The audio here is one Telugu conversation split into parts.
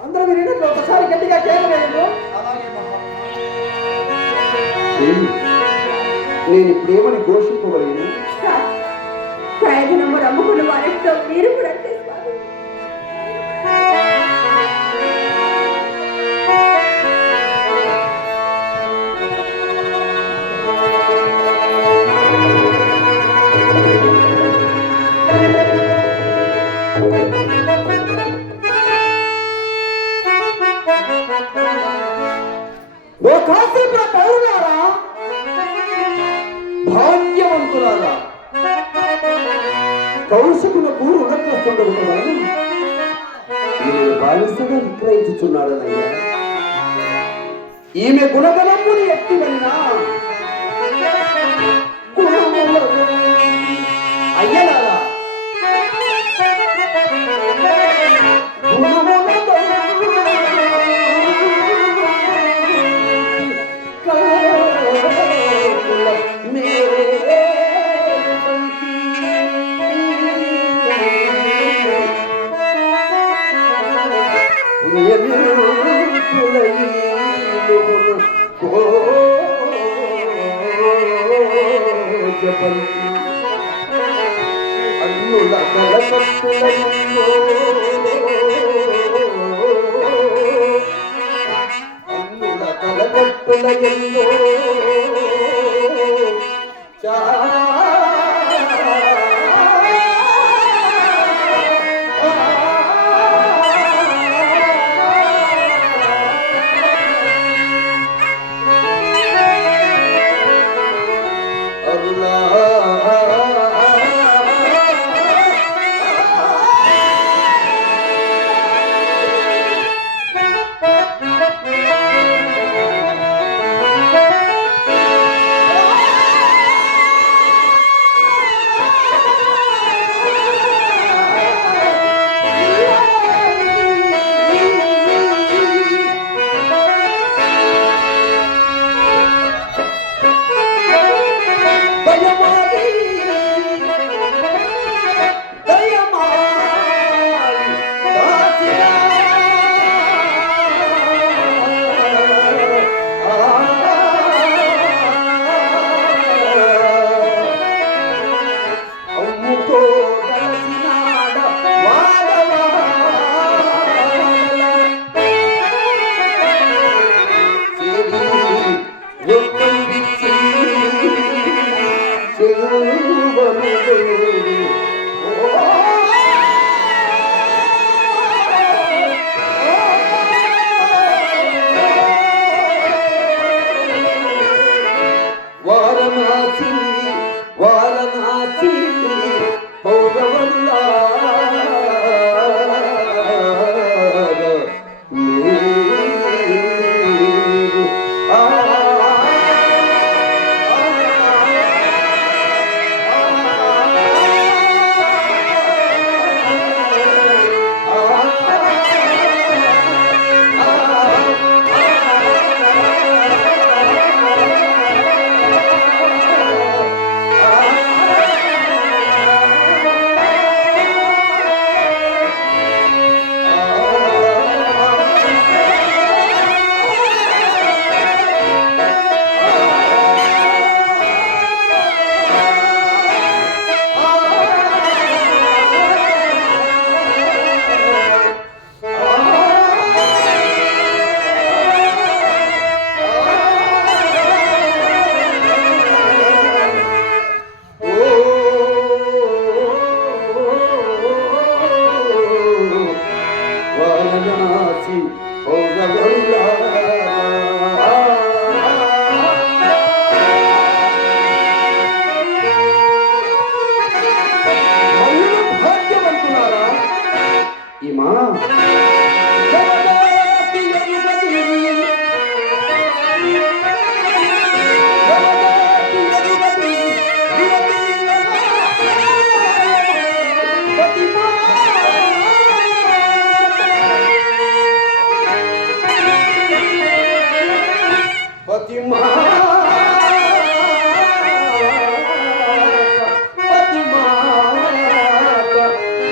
అందరూ వినేటట్లు ఒకసారి గట్టిగా చేయలేదు. నేను ఇప్పుడేమని ఘోషింపవలేను. ప్రయోజనము నమ్ముకున్న వారితో మీరు కూడా భాగ్యవంతులారా, కౌశకులకు రుణగ్రస్తుండడం వలన ఈమె బానిసగా విక్రయించుచున్నాడనయ్యా. ఈమె గుణగణముని ఎత్తివన్నా అయ్యలారా అన్నుల కలకత్తులయ్యో అన్నుల కలకత్తులయ్యో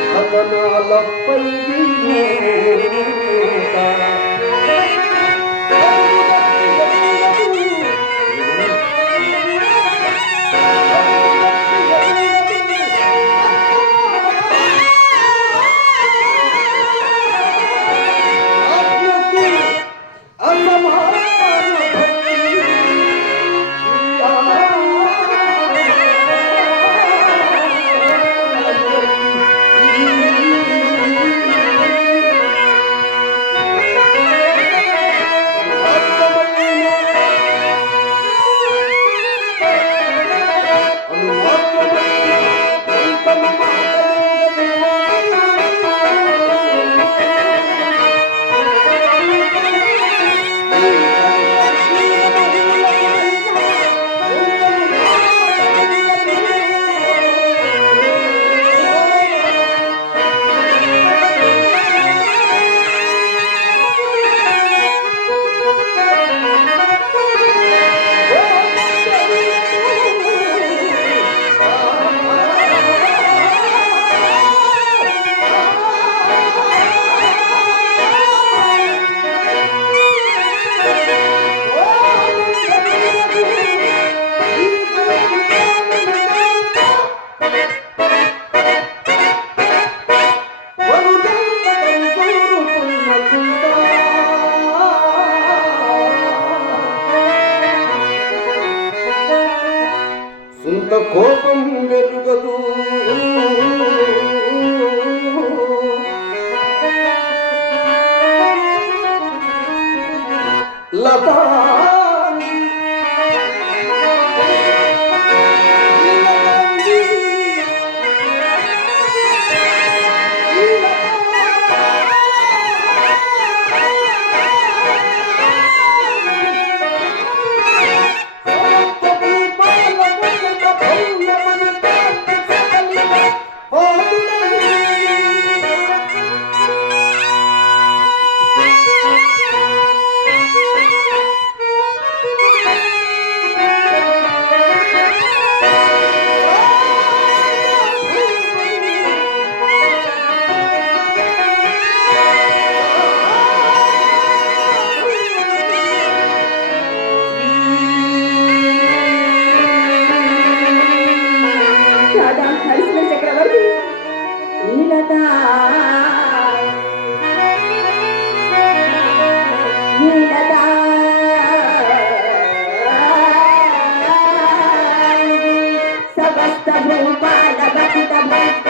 పతిమాత పై సుంత కోపం వెలుగదు లతా నరసింహ చక్రవర్తి శ్రీలత సమస్త భూపాల భక్త భక్త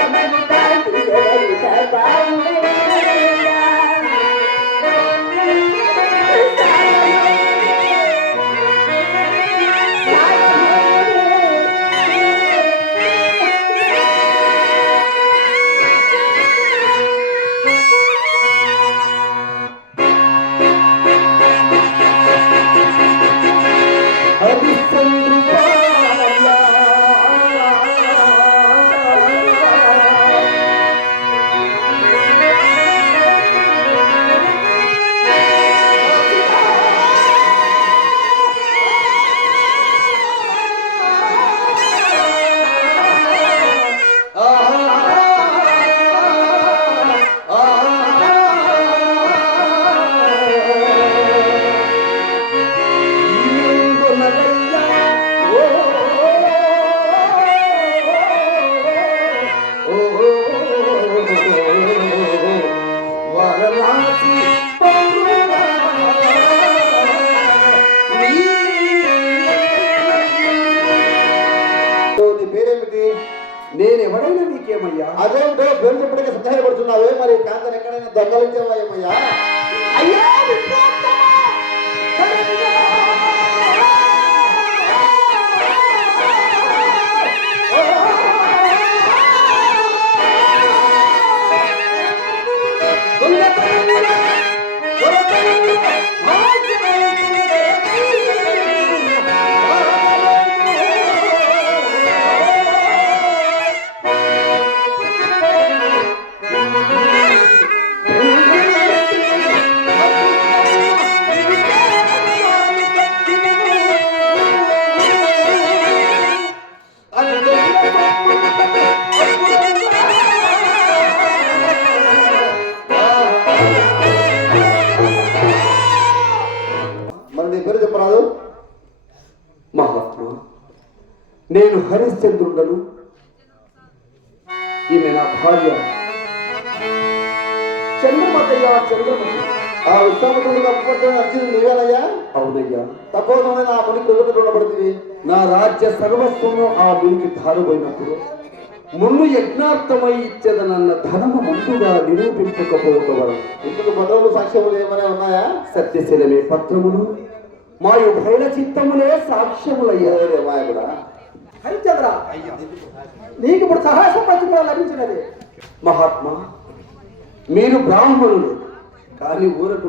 నేను ఎవరైనా నీకేమయ్యా? అదేంటో పేరు చెప్పడానికి సందేహపడుతున్నావే, మరి కాంతను ఎక్కడైనా దొంగలించావా ఏమయ్యా? అయ్యా విప్రోత్తమ! నేను హరిశ్చంద్రుడను, ఈమె నా భార్య చంద్రమతయ్య. చంద్రమతి. ఆ విశ్వామిత్రుడు తప్పకుండా నచ్చింది నీవేనయ్యా? అవునయ్యా. తప్పకుండా నా మునికి రుణపడుతుంది. నా రాజ్య సర్వస్వము ఆ మునికి ధారపోయినప్పుడు ముందు యజ్ఞార్థమై ఇచ్చదనన్న ధనము ముందుగా నిరూపింపకపోవడం ఇందుకు పత్రములు సాక్ష్యములు ఏమైనా ఉన్నాయా? సత్యశీలమే పత్రములు, మాయు భైల చిత్తములే సాక్ష్యములయ్యా. మాయకుడా, హరిశ్చంద్ర, నీకు ఇప్పుడు సహాయ సంపత్తి కూడా లభించినది. మహాత్మా, మీరు బ్రాహ్మణులు కానీ ఊరకు